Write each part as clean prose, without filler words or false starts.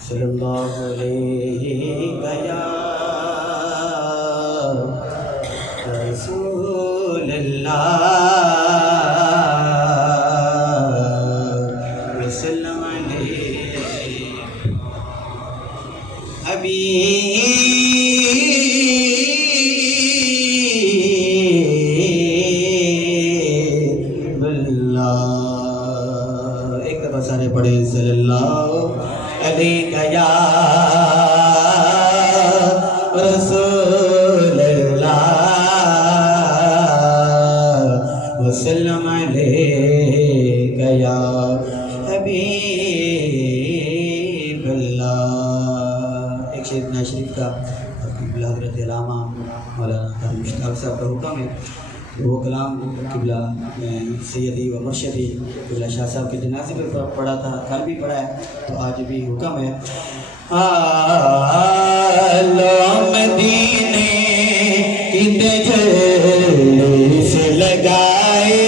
सल्लल्लाहु अलैहि या रसूल अल्लाह वसल्लम अलैहि हबीबल्लाह। एक दफा सारे पढ़े सल्लल्लाहु अलैहि या रसूल अल्लाह वसल्लम अलैहि या हबीबल्लाह। एक शेर नवाज शरीफ का क़िबला हज़रत अल्लामा मौलाना मुश्ताक साहब का हुक्म है, वो कलाम क़िबला सैयदी व मुर्शदी क़िबला शाह साहब के जनाजे पर पढ़ा था, कल भी पढ़ा है, तो आज भी हुक्म है। आलो मदीने की तजल्ली से लगाए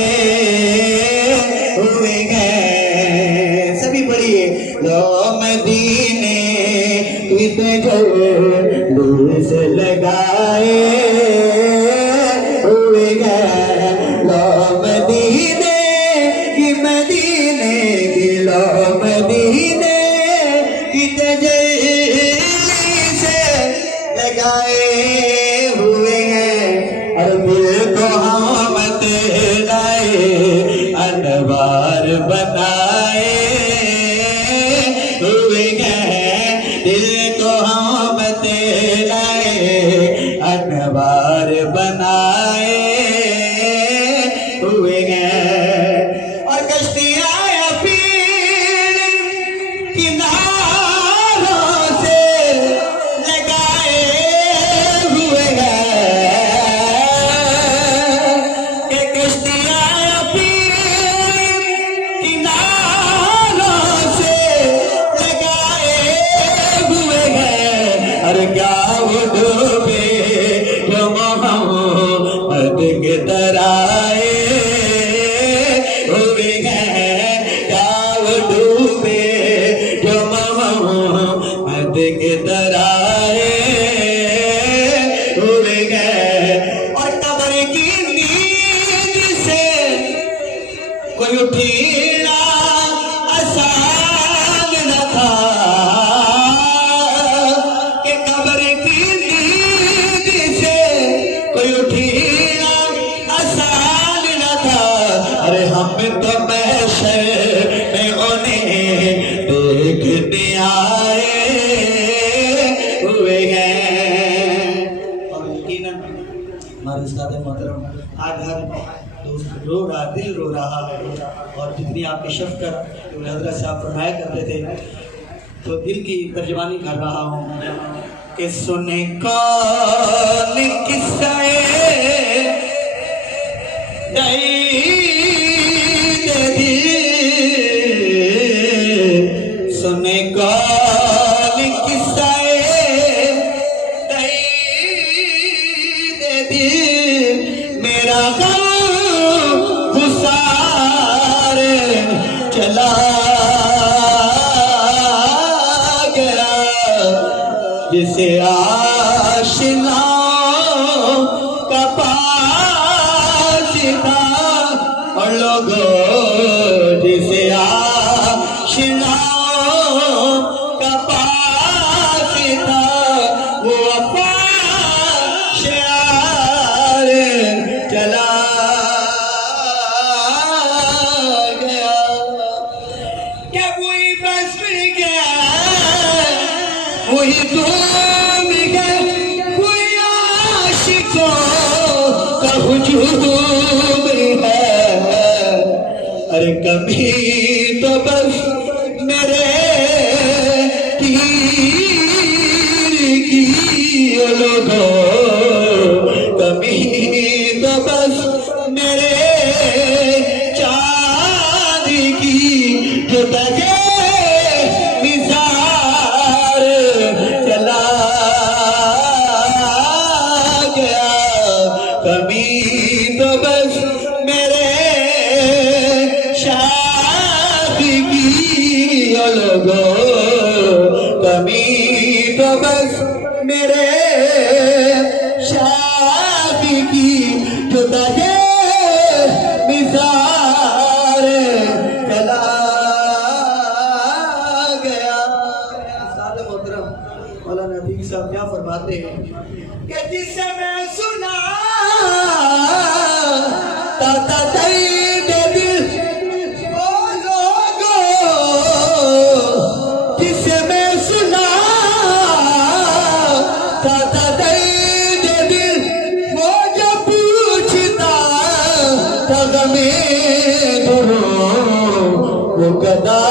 हुए हैं, सभी पढ़िए। लो मदीने की तजल्ली से लगाए हुए हैं, लो मदीने की लो मदीने की तजल्ली से लगाए हुए हैं, और दिल को हमत लाए अनवार बनाए हुए हैं, दिल को हमत लाए अनवार बनाए हुए हैं, और कश्तियाँ अपील किनारों से लगाए हुए हैं, कि कश्तियाँ अपील किनारों से लगाए हुए हैं, और गाँव डूबे जो मोहम्मद के तराए हुए हैं, गाँव डूबे जो मोहम्मद के तराए हुए हैं, और कब्र की नींद से कोई उठना आसान न था, कि कब्र की नींद से कोई उठना आसान न था, अरे हम तो महशर में उन्हें देखने आए हुए हैं। और यकीनन हमारे उस्ताद मोहतरम आज हर दोस्त रो रहा, दिल रो रहा है, और जितनी आपकी शफ़क़त हज़रत साहब फरमाया करते थे, तो दिल की तर्जमानी कर रहा हूँ कि सुने कौन किस्से सुने कौन किस्से मेरा गुसार चला गया, जिसे आशिनाओं का पास था, और लोगों जिसे आशिनाओं का पास था, वो अफ़ाश चला गया, क्या कोई बस गया वही तुम गए, कोई आशिकों का हुजूम है, अरे कभी तो बस मेरे तीर की लोगों, कभी तो बस मेरे चाँद की जो दगे निसार चला गया, कभी तो बस मेरे शाह की ओ लोगो कमी तो बस मेरे शादी की जुदा है निसार चला गया। सादे मोहतरम मौलाना हफीज साहब क्या फरमाते हैं कि जिसे मैं सुना ताता दर्द दिल ओ लोगो जिसे मैं सुना ताता दर्द दिल वो जो पूछता था गमे वो गदा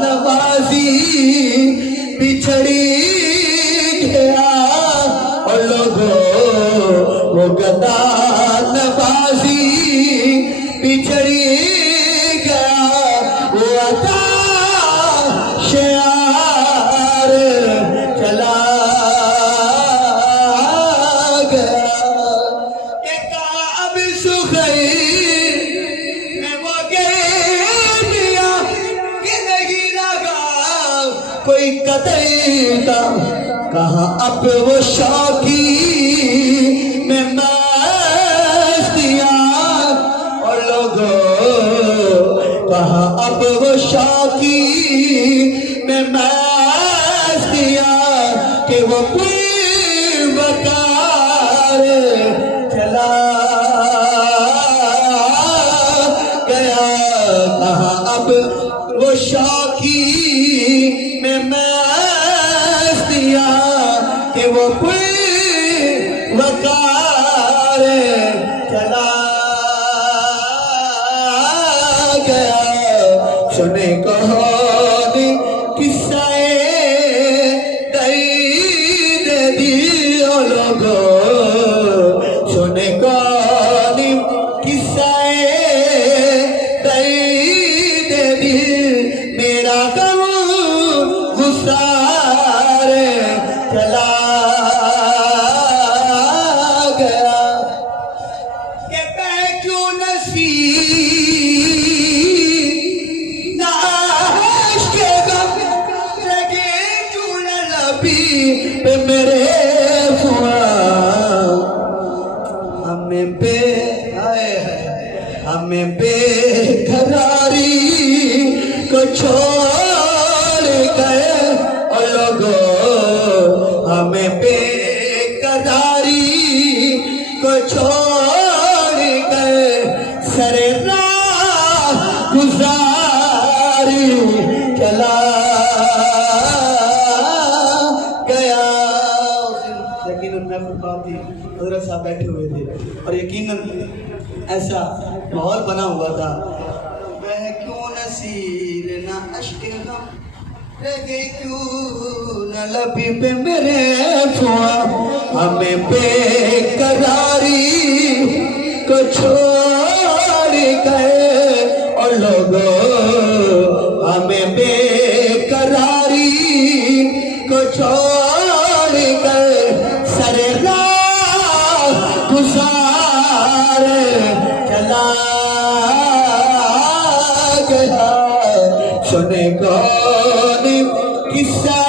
नवाजी बिछड़ी गया और लोगों वो गदा नवाजी बिछड़ी गया वो अता शार चला गया कि काब सुखैर में वो गया कि नहीं लगा कोई कतईता कहाँ अब वो शौकी में मस्तियाँ और लोगों कहाँ अब वो शौकी में मस्तियाँ कि वो कोई वकार चला गया कहाँ अब वो शौकी में मस्तियाँ कि वो कोई वकार चला गया। सुने कहानी किस्से दर्द दिल लोगो सुने कहानी किस्से दर्द दिल मेरा गम गुस्सार चला गया कि मैं क्यों नसीब ना इश्क़ के गम लगे क्यों न लबी पे मेरे फुआ हमें बे आए हैं हमें बेकरारी को छोड़ गए और लोगों हमें बेकरारी को छोड़ गए सरे राह गुजारी चला गया। यकीनन महफिल बात थी हज़रत साहब बैठे हुए थे और यकीनन ऐसा माहौल बना हुआ था वह क्यों नसीर ना अश्क गम लगे क्यों न लबी पे मेरे फुआ हमें बेकरारी को छोड़ गए और लोगों हमें बेकरारी को छोड़ गए सरे राह गुजार चला गया। सुने कौन किस्सा